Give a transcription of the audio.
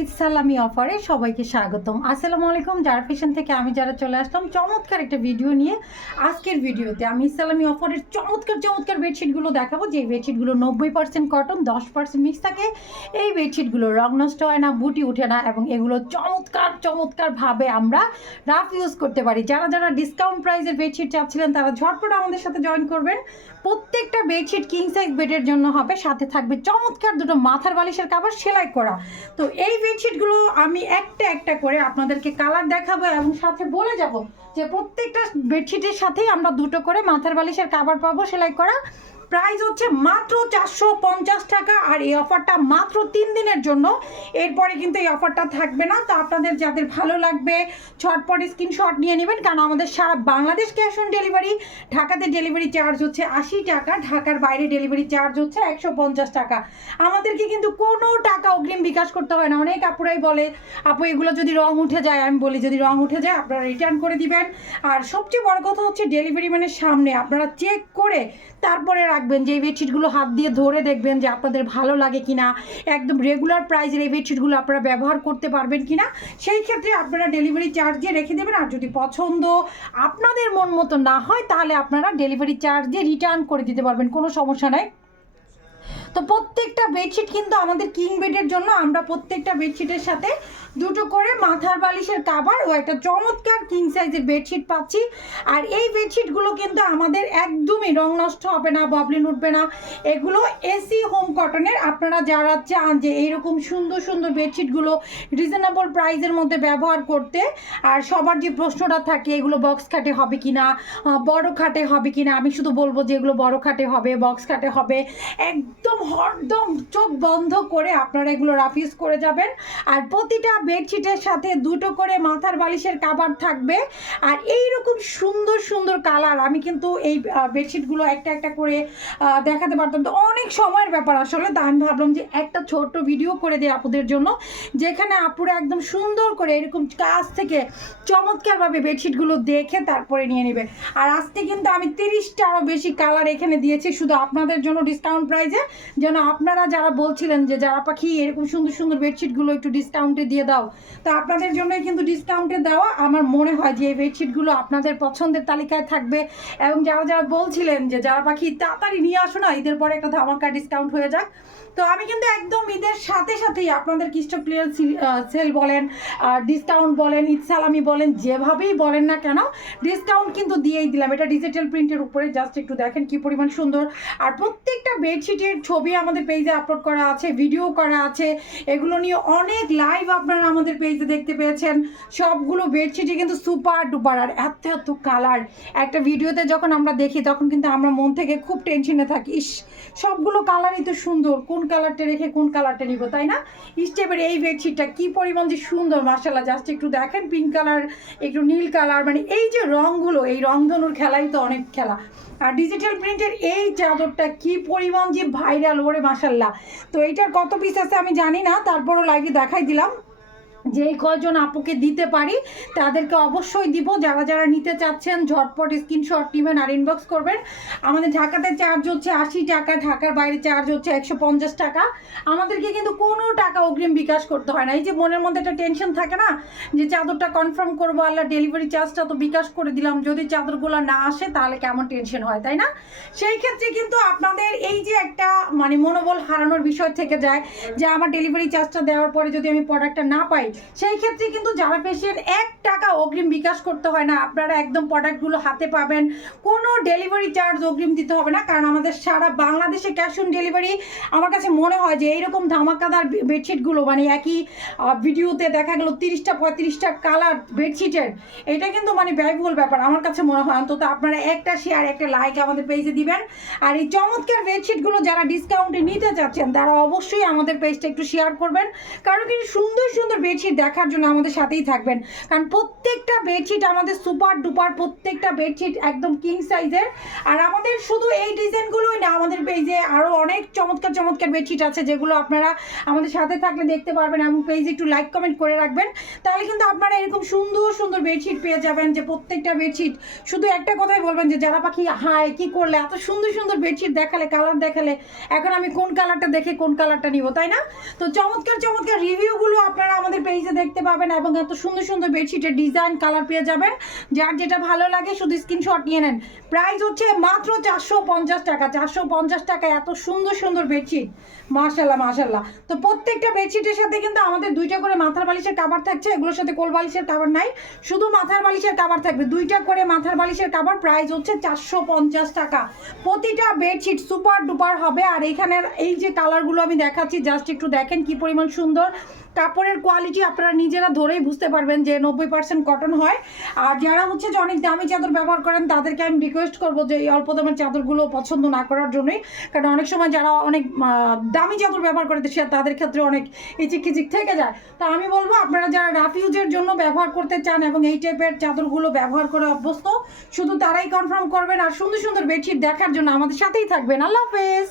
ঈদ সালামি অফারে সবাইকে স্বাগতম। আসসালামু আলাইকুম। যারা ফ্যাশন থেকে আমি যারা চলে আসলাম চমৎকার একটা ভিডিও নিয়ে। আজকের ভিডিওতে আমি ঈদ সালামি অফারের চমৎকার বেডশিটগুলো দেখাবো, যে বেডশিটগুলো 90% কটন, 10% মিক্স থাকে। এই বেডশিটগুলো রং নষ্ট হয় না, বুটি উঠে না, এবং এগুলো চমৎকারভাবে আমরা রাফ ইউজ করতে পারি। যারা যারা ডিসকাউন্ট প্রাইসের বেডশিট চাচ্ছিলেন তারা ঝটপট আমাদের সাথে জয়েন করবেন। প্রত্যেকটা বেডশিট কিং সাইজ বেডের জন্য হবে, সাথে থাকবে চমৎকার দুটো মাথার বালিশের কাভার সেলাই করা। তো এই বেডশিটগুলো আমি একটা করে আপনাদেরকে কালার দেখাবো এবং সাথে বলে যাব যে প্রত্যেকটা বেডশিটের সাথেই আমরা দুটো করে মাথার বালিশের কাভার পাবো সেলাই করা। প্রাইস হচ্ছে মাত্র 450 টাকা, আর এই অফারটা মাত্র 3 দিনের জন্য। এরপরে কিন্তু এই অফারটা থাকবে না। তো আপনাদের যাদের ভালো লাগবে ঝটপট স্ক্রিনশট নিয়ে নেবেন, কারণ আমাদের সারা বাংলাদেশ ক্যাশ অন ডেলিভারি। ঢাকাতে ডেলিভারি চার্জ হচ্ছে 80 টাকা, ঢাকার বাইরে ডেলিভারি চার্জ হচ্ছে 150 টাকা। আমাদেরকে কিন্তু কোনো টাকা অগ্রিম বিকাশ করতে হয় না। অনেক আপুরাই বলে আপু এগুলো যদি রং উঠে যায়, আমি বলি যদি রং উঠে যায় আপনারা রিটার্ন করে দিবেন। আর সবচেয়ে বড় কথা হচ্ছে ডেলিভারি ম্যানের সামনে আপনারা চেক করে তারপরে রাখবেন, যে এই বেডশিটগুলো হাত দিয়ে ধরে দেখবেন যে আপনাদের ভালো লাগে কিনা, একদম রেগুলার প্রাইসের এই বেডশিটগুলো আপনারা ব্যবহার করতে পারবেন কিনা। সেই ক্ষেত্রে আপনারা ডেলিভারি চার্জ দিয়ে রেখে দেবেন। আর যদি পছন্দ আপনাদের মন মতো না হয় তাহলে আপনারা ডেলিভারি চার্জ দিয়ে রিটার্ন করে দিতে পারবেন, কোনো সমস্যা নাই। তো প্রত্যেকটা বেডশিট কিন্তু আমাদের কিং বেডের জন্য আমরা প্রত্যেকটা বেডশিটের সাথে দুটো করে মাথার বালিশের কাভার ও একটা চমৎকার কিং সাইজের বেডশিট পাচ্ছি। আর এই বেডশিটগুলো কিন্তু আমাদের একদমই রং নষ্ট হবে না, ববলিন উঠবে না। এগুলো এসি হোম কটনের। আপনারা যারা চান যে এইরকম সুন্দর বেডশিটগুলো রিজনেবল প্রাইসের মধ্যে ব্যবহার করতে, আর সবার যে প্রশ্নটা থাকে এগুলো বক্স খাটে হবে কিনা, বড় খাটে হবে কিনা, আমি শুধু বলবো যে এগুলো বড় খাটে হবে, বক্স খাটে হবে। একদম হরদম চোখ বন্ধ করে আপনারা এগুলো রাফ ইউজ করে যাবেন। আর প্রতিটা বেডশিটের সাথে দুটো করে মাথার বালিশের কাভার থাকবে। আর এইরকম সুন্দর কালার আমি কিন্তু এই বেডশিটগুলো একটা করে দেখাতে পারতাম, তো অনেক সময়ের ব্যাপার আসলে। তা আমি ভাবলাম যে একটা ছোট্ট ভিডিও করে দিই আপুদের জন্য, যেখানে আপুরা একদম সুন্দর করে এরকম কাছ থেকে চমৎকারভাবে বেডশিটগুলো দেখে তারপরে নিয়ে নেবে। আর আজকে কিন্তু আমি 30টারও বেশি কালার এখানে দিয়েছি শুধু আপনাদের জন্য ডিসকাউন্ট প্রাইসে, যেন আপনারা যারা বলছিলেন যে যারা পাখি এরকম সুন্দর বেডশিটগুলো একটু ডিসকাউন্টে দিয়ে দাও, তো আপনাদের জন্যই কিন্তু ডিসকাউন্টে দেওয়া। আমার মনে হয় যে এই বেডশিটগুলো আপনাদের পছন্দের তালিকায় থাকবে। এবং যারা বলছিলেন যে যারা পাখি তাড়াতাড়ি নিয়ে আসো না, ঈদের পরে একটা ধামাকা ডিসকাউন্ট হয়ে যাক, তো আমি কিন্তু একদম ঈদের সাথেই আপনাদের কিস্টো ক্লিয়ার সেল বলেন, ডিসকাউন্ট বলেন, ঈদ সালামি বলেন, যেভাবেই বলেন না কেন ডিসকাউন্ট কিন্তু দিয়েই দিলাম। এটা ডিজিটাল প্রিন্টের উপরে, জাস্ট একটু দেখেন কি পরিমাণ সুন্দর। আর প্রত্যেকটা বেডশিটের ছবি আমাদের পেজে আপলোড করা আছে, ভিডিও করা আছে, এগুলো নিয়ে অনেক লাইভ আপনারা আমাদের পেজে দেখতে পেয়েছেন। সবগুলো বেডশিটই কিন্তু সুপার ডুপার। আর এত কালার একটা ভিডিওতে যখন আমরা দেখি তখন কিন্তু আমরা মন থেকে খুব টেনশনে থাকি, ইস সবগুলো কালারই তো সুন্দর, কোন কালারটা রেখে কোন কালারটা নিব, তাই না? স্টেপের এই বেডশিটটা কি পরিমাণ যে সুন্দর মাশাআল্লাহ, জাস্ট একটু দেখেন, পিঙ্ক কালার, একটু নীল কালার, মানে এই যে রঙগুলো, এই রংধনুর খেলাই তো অনেক খেলা। আর ডিজিটাল প্রিন্টের এই চাদরটা কি পরিমাণ যে ভাইরাল, ওরে মাশাআল্লাহ। তো এইটার কত পিস আছে আমি জানি না, তারপরও লাইভে দেখাই দিলাম। যেই কয়জন আপুকে দিতে পারি তাদেরকে অবশ্যই দিব। যারা নিতে চাচ্ছেন ঝটপট স্ক্রিনশট নেবেন আর ইনবক্স করবেন। আমাদের ঢাকাতে চার্জ হচ্ছে 80 টাকা, ঢাকার বাইরে চার্জ হচ্ছে 150 টাকা। আমাদেরকে কিন্তু কোনো টাকা অগ্রিম বিকাশ করতে হয় না। এই যে মনের মধ্যে একটা টেনশন থাকে না যে চাদরটা কনফার্ম করবো, আল্লাহ ডেলিভারি চার্জটা তো বিকাশ করে দিলাম, যদি চাদরগুলো না আসে তাহলে কেমন টেনশন হয়, তাই না? সেই ক্ষেত্রে কিন্তু আপনাদের এই যে একটা মানে মনোবল হারানোর বিষয় থেকে যায় যে আমার ডেলিভারি চার্জটা দেওয়ার পরে যদি আমি প্রোডাক্টটা না পাই, সেই ক্ষেত্রে কিন্তু যারা পেশেন্ট 1 টাকা অগ্রিম বিকাশ করতে হয় না। আপনারা একদম প্রোডাক্টগুলো হাতে পাবেন, কোনো ডেলিভারি চার্জ অগ্রিম দিতে হবে না, কারণ আমাদের সারা বাংলাদেশে ক্যাশ অন ডেলিভারি। আমার কাছে মনে হয় যে এইরকম ধামাকাদার বেডশিটগুলো মানে একই ভিডিওতে দেখা গেল 30টা 35টা কালার বেডশিটের, এটা কিন্তু মানে ব্যয়বহুল ব্যাপার আমার কাছে মনে হয়। অন্তত আপনারা একটা শেয়ার একটা লাইক আমাদের পেজে দিবেন। আর এই চমৎকার বেডশিটগুলো যারা ডিসকাউন্টে নিতে চাচ্ছেন তারা অবশ্যই আমাদের পেজটা একটু শেয়ার করবেন, কারণ কিন্তু সুন্দর বেডশিট দেখার জন্য আমাদের সাথেই থাকবেন। কারণ প্রত্যেকটা বেডশিট আমাদের সুপার ডুপার, প্রত্যেকটা বেডশিট একদম কিং সাইজের। আর আমাদের শুধু এই ডিজাইনগুলোই না, আমাদের পেজে আরও অনেক চমৎকার বেডশিট আছে যেগুলো আপনারা আমাদের সাথে থাকলে দেখতে পারবেন। এবং পেজে একটু লাইক কমেন্ট করে রাখবেন, তাহলে কিন্তু আপনারা এরকম সুন্দর বেডশিট পেয়ে যাবেন। যে প্রত্যেকটা বেডশিট শুধু একটা কথাই বলবেন যে যারা পাখি হায় কি করলে এত সুন্দর বেডশিট দেখালে, কালার দেখালে, এখন আমি কোন কালারটা দেখে কোন কালারটা নিব, তাই না? তো চমৎকার রিভিউগুলো আপনারা আমাদের পেজে দেখতে পাবেন এবং এত সুন্দর সুন্দর বেডশিটের ডিজাইন কালার পেয়ে যাবেন। যার যেটা ভালো লাগে শুধু স্ক্রিনশট নিয়ে নেন। প্রাইস হচ্ছে মাত্র 450 টাকা। 450 টাকা এত সুন্দর সুন্দর বেডশিট, মাশাল্লাহ মাশাল্লাহ। তো প্রত্যেকটা বেডশিটের সাথে কিন্তু আমাদের 2টা করে মাথার বালিশের কাভার থাকছে। এগুলোর সাথে কোল বালিশের কাভার নাই, শুধু মাথার বালিশের কাভার থাকবে। 2টা করে মাথার বালিশের কাভার, প্রাইস হচ্ছে 450 টাকা। প্রতিটা বেডশিট সুপার ডুপার হবে। আর এইখানের এই যে কালারগুলো আমি দেখাচ্ছি, জাস্ট একটু দেখেন কি পরিমাণ সুন্দর। কাপড়ের কোয়ালিটি আপনারা নিজেরা ধরেই বুঝতে পারবেন যে 90% কটন হয়। আর যারা হচ্ছে যে অনেক দামি চাদর ব্যবহার করেন তাদেরকে আমি রিকোয়েস্ট করবো যে এই অল্প দামের চাদরগুলো পছন্দ না করার জন্যই, কারণ অনেক সময় যারা অনেক দামি চাদর ব্যবহার করে তাদের ক্ষেত্রে অনেক ইচিক থেকে যায়। তা আমি বলবো আপনারা যারা রাফিউজের জন্য ব্যবহার করতে চান এবং এই টাইপের চাদরগুলো ব্যবহার করে অভ্যস্ত, শুধু তারাই কনফার্ম করবেন। আর সুন্দর সুন্দর বেডশিট দেখার জন্য আমাদের সাথেই থাকবেন। আল্লাহ হাফেজ।